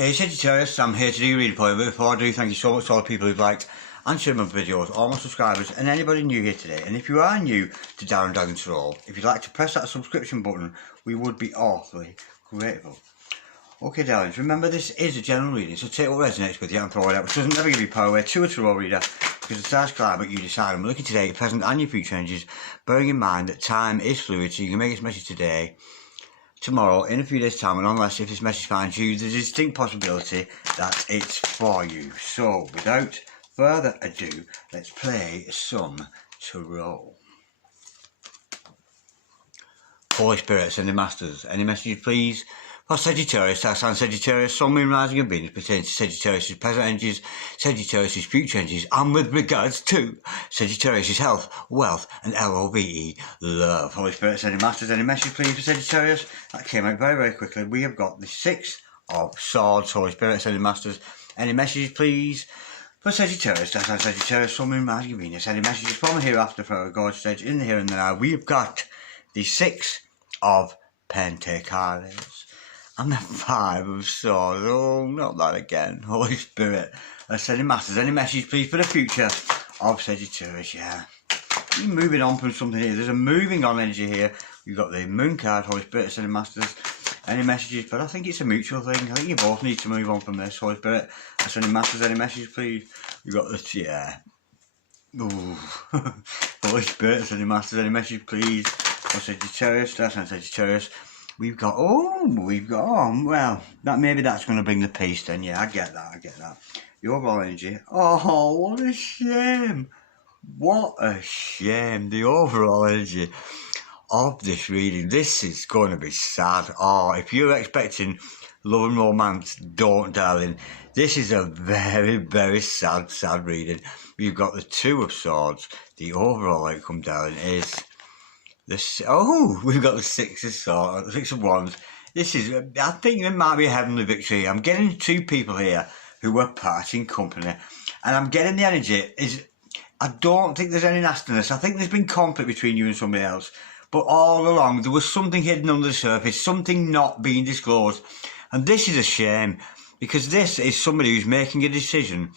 Hey Sagittarius, I'm here to do your reading for you, but before I do, thank you so much to all the people who've liked and shared my videos, all my subscribers and anybody new here today. And if you are new to Darren Dragons Roll, if you'd like to press that subscription button, we would be awfully grateful. Okay darlings, remember this is a general reading, so take what resonates with you and throw it out, which doesn't never give you power away to a tarot reader, because the stars climate you decide. I'm looking today at your present and your future energies, bearing in mind that time is fluid, so you can make this message today, tomorrow, in a few days time, and unless if this message finds you, there's a distinct possibility that it's for you. So without further ado, let's play some tarot. Holy Spirit, sending masters, any messages please? For Sagittarius, star sign Sagittarius, Sun, Moon, Rising and Venus pertain to Sagittarius' present energies, Sagittarius' future energies, and with regards to Sagittarius' health, wealth, and LOVE, love. Holy Spirit, sending masters, any message please for Sagittarius? That came out very, very quickly. We have got the Six of Swords. Holy Spirit, sending masters, any messages please for Sagittarius, star sign Sagittarius, Sun, Moon, Rising and Venus, any messages from the hereafter for our God stage in the here and the now. We have got the Six of Pentacles. And the Five of Swords. Oh, not that again. Holy Spirit, sending masters, any message please for the future of Sagittarius? Yeah, you're moving on from something here. There's a moving on energy here. You've got the Moon card. Holy Spirit, sending masters, any messages? But I think it's a mutual thing. I think you both need to move on from this. Holy Spirit, sending masters, any message please? You've got the Ooh. Holy Spirit, sending masters, any message please for Sagittarius? That's not Sagittarius. We've got, well, maybe that's going to bring the peace then. Yeah, I get that. The overall energy. Oh, what a shame. What a shame. The overall energy of this reading. This is going to be sad. Oh, if you're expecting love and romance, don't, darling. This is a very, very sad reading. We've got the Two of Swords. The overall outcome, darling, is... we've got the Six of Swords, the Six of Wands. This is, I think there might be a heavenly victory. I'm getting two people here who are parting company. And I'm getting the energy is, I don't think there's any nastiness. I think there's been conflict between you and somebody else. But all along, there was something hidden under the surface, something not being disclosed. And this is a shame, because this is somebody who's making a decision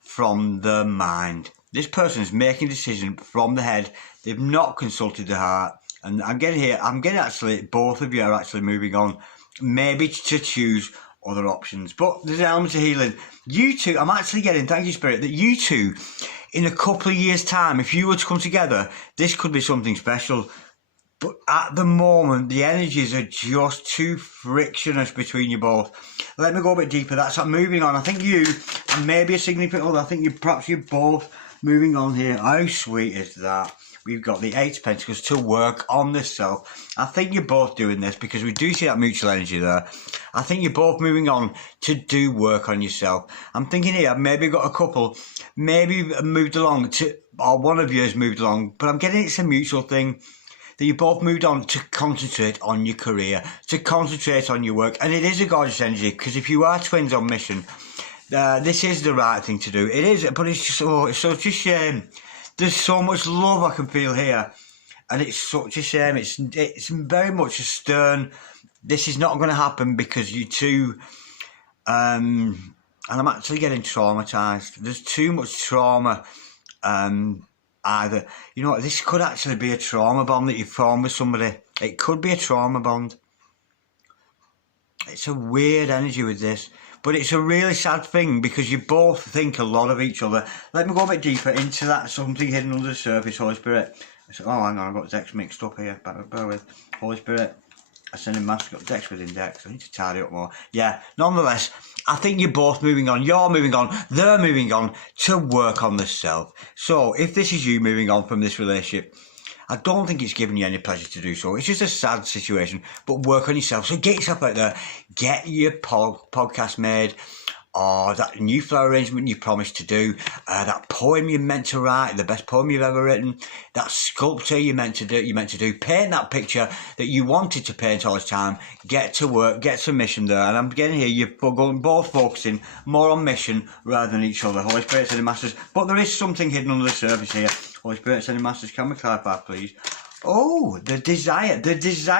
from the mind. This person is making a decision from the head. They've not consulted the heart. And I'm getting actually, both of you are actually moving on, maybe to choose other options. But there's an element of healing. You two, I'm actually getting, thank you Spirit, that you two, in a couple of years' time, if you were to come together, this could be something special. But at the moment, the energies are just too frictionless between you both. Let me go a bit deeper. That's like moving on. I think you, and maybe a significant other, I think you're both moving on here. How sweet is that? We've got the Eight of Pentacles to work on this self. I think you're both doing this because we do see that mutual energy there. I think you're both moving on to do work on yourself. I'm thinking here, maybe got a couple, maybe moved along to, or one of you has moved along, but I'm getting it's a mutual thing that you both moved on to concentrate on your career, to concentrate on your work. And it is a gorgeous energy because if you are twins on mission, this is the right thing to do. It is, but it's just, it's such a shame. There's so much love I can feel here, and it's such a shame. It's very much a stern. This is not going to happen because you two, and I'm actually getting traumatized. There's too much trauma. Either, you know what, this could actually be a trauma bond that you form with somebody. It could be a trauma bond. It's a weird energy with this. But it's a really sad thing because you both think a lot of each other. Let me go a bit deeper into that something hidden under the surface, Holy Spirit. Oh, hang on, I've got decks mixed up here. Bear with. Holy Spirit, ascending master, got decks within decks. I need to tidy up more. Yeah, nonetheless, I think you're both moving on. You're moving on. They're moving on to work on the self. So if this is you moving on from this relationship, I don't think it's giving you any pleasure to do so. It's just a sad situation, but work on yourself. So get yourself out there, get your podcast made, or that new flower arrangement you promised to do, that poem you meant to write, the best poem you've ever written, that sculpture you meant to do, paint that picture that you wanted to paint all this time. Get to work, get some mission there. And I'm getting here, you're both focusing more on mission rather than each other. Holy Spirit, sending masters, but there is something hidden under the surface here. Holy Spirit, sending masters, can we clarify, please? Oh, the desire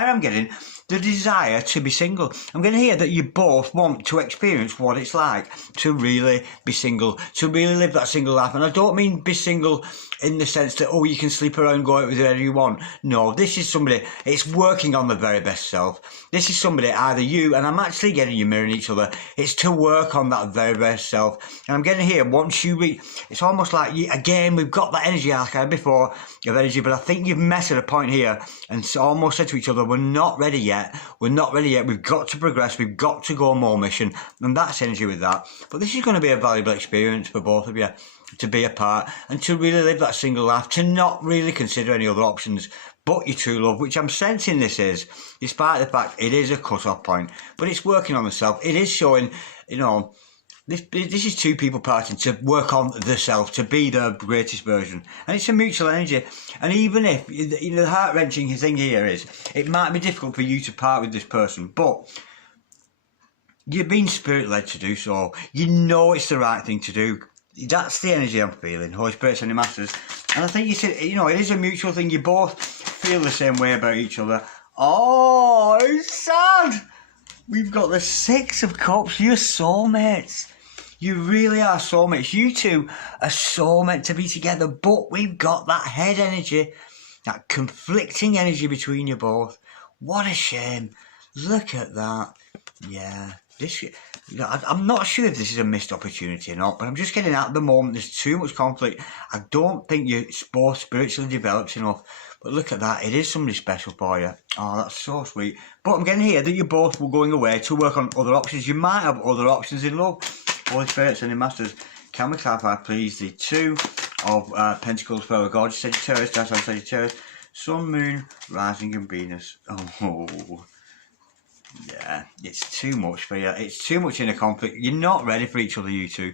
I'm getting the desire to be single. I'm going to hear that you both want to experience what it's like to really be single, to really live that single life. And I don't mean be single in the sense that, oh, you can sleep around, go out with whoever you want. No, this is somebody, it's working on the very best self. This is somebody, either you, and I'm actually getting you mirroring each other, it's to work on that very best self. And I'm getting here, once you reach, it's almost like, again, we've got that energy like I had before of energy, but I think you've met at a point here and almost said to each other, we're not ready yet, we've got to progress, we've got to go on more mission, and that's energy with that. But this is going to be a valuable experience for both of you, to be apart and to really live that single life, to not really consider any other options but your true love, which I'm sensing this is, despite the fact it is a cut-off point, but it's working on the self. It is showing, you know, this is two people parting to work on the self, to be their greatest version. And it's a mutual energy. And even if, you know, the heart-wrenching thing here is, it might be difficult for you to part with this person, but you're being spirit-led to do so. You know it's the right thing to do. That's the energy I'm feeling, Holy Spirit and the Masters. And I think you said, you know, it is a mutual thing. You both feel the same way about each other. Oh, it's sad. We've got the Six of Cups. You're soulmates. You really are soulmates. You two are so meant to be together, but we've got that head energy, that conflicting energy between you both. What a shame. Look at that. Yeah. This, you know, I'm not sure if this is a missed opportunity or not, but I'm just getting at the moment, there's too much conflict. I don't think you're both spiritually developed enough. But look at that, it is somebody special for you. Oh, that's so sweet. But I'm getting here that you both were going away to work on other options. You might have other options in love. Holy Spirits and the Masters, can we clarify, please, the Two of Pentacles for Gorgeous Sagittarius, that's on Sagittarius, Sun, Moon, Rising and Venus. Oh, yeah, it's too much for you. It's too much in a conflict. You're not ready for each other, you two.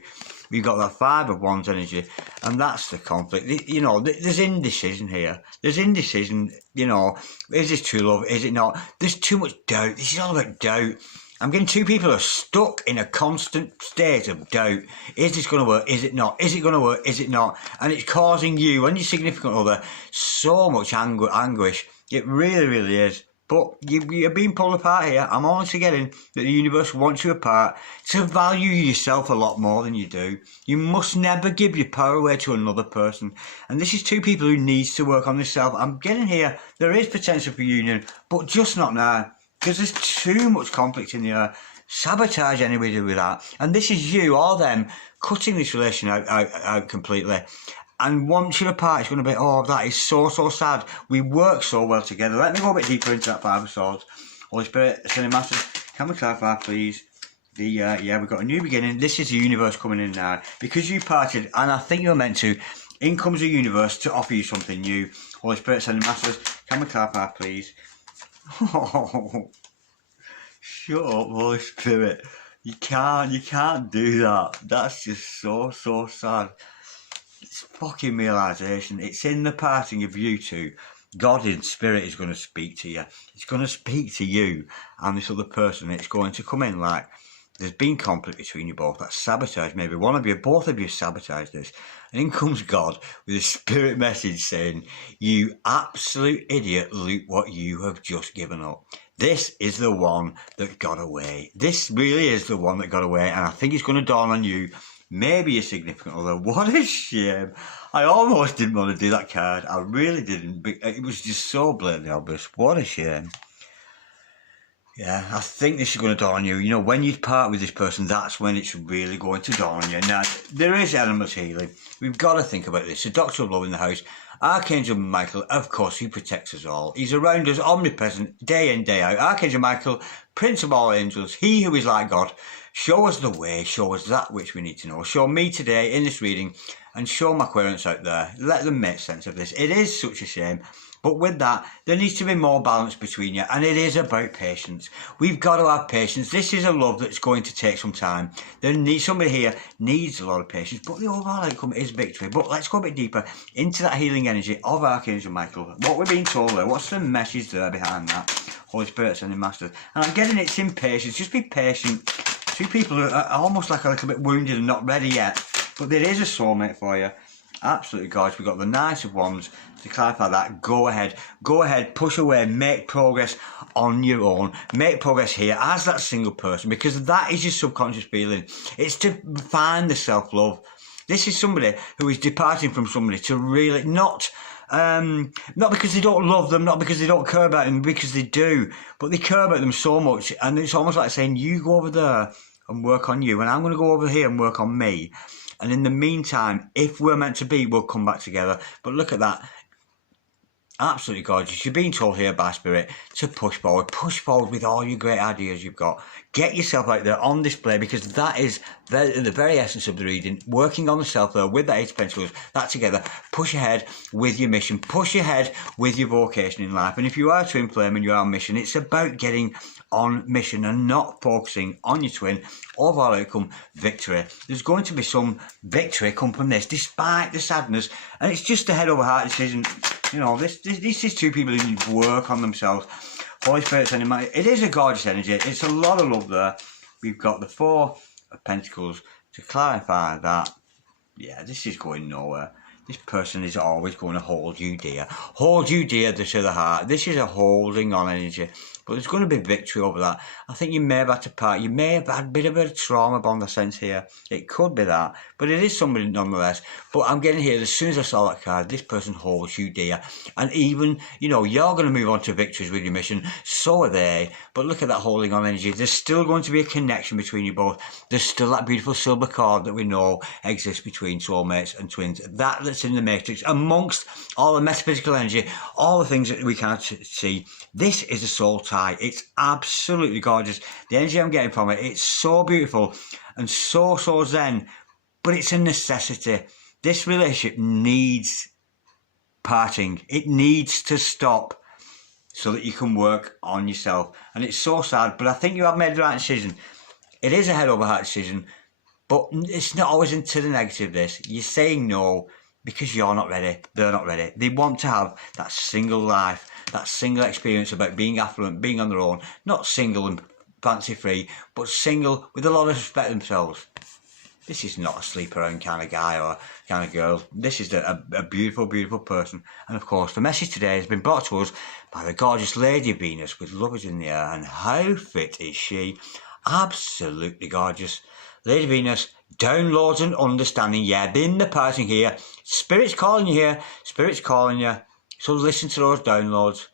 We've got that Five of Wands energy, and that's the conflict. You know, there's indecision here. There's indecision, you know, is this true love, is it not? There's too much doubt. This is all about doubt. I'm getting two people who are stuck in a constant state of doubt. Is this going to work? Is it not? Is it going to work? Is it not? And it's causing you and your significant other so much anguish. It really, really is. But you're being pulled apart here. I'm honestly getting that the universe wants you apart to value yourself a lot more than you do. You must never give your power away to another person. And this is two people who needs to work on themselves. I'm getting here, there is potential for union, but just not now. Because there's too much conflict in the air. Sabotage anybody with that. And this is you or them cutting this relation out completely. And once you're apart, it's going to be, oh, that is so, so sad. We work so well together. Let me go a bit deeper into that Five of Swords. Holy Spirit, Ascending Masters, can we clarify, please? Yeah, we've got a new beginning. This is the universe coming in now. Because you parted, and I think you're meant to, in comes the universe to offer you something new. Holy Spirit, Ascending Masters, can we clarify, please? Oh, shut up, Holy Spirit. You can't do that. That's just so, so sad. It's fucking realisation. It's in the parting of you two. God in spirit is going to speak to you. It's going to speak to you and this other person. It's going to come in like there's been conflict between you both. That's sabotage. Maybe one of you, both of you sabotage this. And in comes God with a spirit message saying, you absolute idiot, look what you have just given up. This is the one that got away. This really is the one that got away. And I think it's going to dawn on you. Maybe a significant other. What a shame. I almost didn't want to do that card. I really didn't. It was just so blatantly obvious. What a shame. Yeah, I think this is going to dawn on you. You know, when you part with this person, that's when it's really going to dawn on you. Now, there is elements healing. We've got to think about this. The Doctor of Love in the house. Archangel Michael, of course, he protects us all. He's around us, omnipresent, day in, day out. Archangel Michael, Prince of all angels, he who is like God. Show us the way, show us that which we need to know. Show me today in this reading and show my querents out there. Let them make sense of this. It is such a shame. But with that, there needs to be more balance between you. And it is about patience. We've got to have patience. This is a love that's going to take some time. Somebody here needs a lot of patience. But the overall outcome is victory. But let's go a bit deeper into that healing energy of Archangel Michael. What we're being told there. What's the message there behind that? Holy Spirit, Ascending Masters. And I'm getting it's in patience. Just be patient. Two people who are almost like a little bit wounded and not ready yet. But there is a soulmate for you. Absolutely gorgeous. We've got the Knight of Wands to clarify that. Go ahead, push away, make progress on your own. Make progress here as that single person, because that is your subconscious feeling. It's to find the self-love. This is somebody who is departing from somebody to really not because they don't love them, not because they don't care about them, because they do, but they care about them so much, and it's almost like saying, you go over there and work on you, and I'm going to go over here and work on me. And in the meantime, if we're meant to be, we'll come back together. But look at that. Absolutely gorgeous. You're being told here by Spirit to push forward with all your great ideas you've got. Get yourself out there on display, because that is the very essence of the reading. Working on the self there with that Eight of Pentacles, that together. Push ahead with your mission. Push ahead with your vocation in life. And if you are a twin flame and you are on mission, it's about getting on mission and not focusing on your twin. Overall outcome, victory. There's going to be some victory come from this, despite the sadness. And it's just a head over heart decision. You know, this is two people who need to work on themselves. Holy Spirit sending my... It is a gorgeous energy. It's a lot of love there. We've got the Four of Pentacles to clarify that. Yeah, this is going nowhere. This person is always going to hold you dear. Hold you dear to the heart. This is a holding on energy. But there's going to be victory over that. I think you may have had to part. You may have had a bit of a trauma bond, the sense here. It could be that. But it is somebody nonetheless. But I'm getting here, as soon as I saw that card, this person holds you dear. And even, you know, you're going to move on to victories with your mission. So are they. But look at that holding on energy. There's still going to be a connection between you both. There's still that beautiful silver cord that we know exists between soulmates and twins. That's in the matrix. Amongst all the metaphysical energy, all the things that we cannot see, this is a soul tie. It's absolutely gorgeous. The energy I'm getting from it, it's so beautiful and so zen, but it's a necessity. This relationship needs parting. It needs to stop so that you can work on yourself. And it's so sad, but I think you have made the right decision. It is a head over heart decision, but it's not always into the negative, this. You're saying no because you're not ready. They're not ready. They want to have that single life, that single experience about being affluent, being on their own. Not single and fancy free, but single with a lot of respect for themselves. This is not a sleep around kind of guy or kind of girl. This is a beautiful, beautiful person. And of course, the message today has been brought to us by the gorgeous Lady Venus with Lovers in the Air. And how fit is she? Absolutely gorgeous. Lady Venus, downloads and understanding. Yeah, in the parting here. Spirit's calling you here. Spirit's calling you. So listen to those downloads.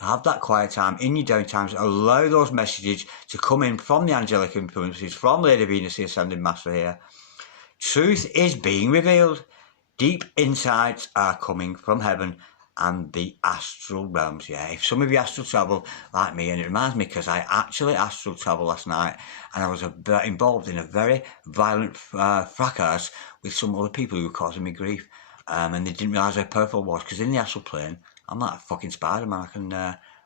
Have that quiet time in your downtimes. Allow those messages to come in from the angelic influences, from Lady Venus, the Ascending Master here. Truth is being revealed. Deep insights are coming from heaven and the astral realms. Yeah, if some of you astral travel like me, and it reminds me because I actually astral traveled last night, and I was involved in a very violent fracas with some other people who were causing me grief, and they didn't realise how powerful I was, because in the astral plane I'm like a fucking Spider-Man.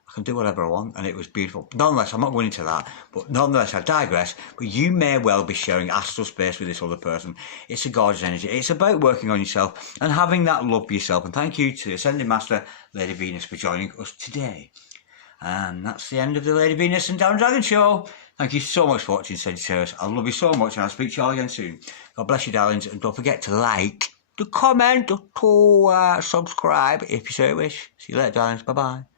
I can do whatever I want, and it was beautiful. Nonetheless, I'm not going into that, but nonetheless, I digress. But you may well be sharing astral space with this other person. It's a gorgeous energy. It's about working on yourself and having that love for yourself. And thank you to the Ascending Master, Lady Venus, for joining us today. And that's the end of the Lady Venus and Darren Dragon Show. Thank you so much for watching, Sagittarius. I love you so much, and I'll speak to you all again soon. God bless you, darlings, and don't forget to like, to comment, to subscribe if you so wish. See you later, darlings. Bye-bye.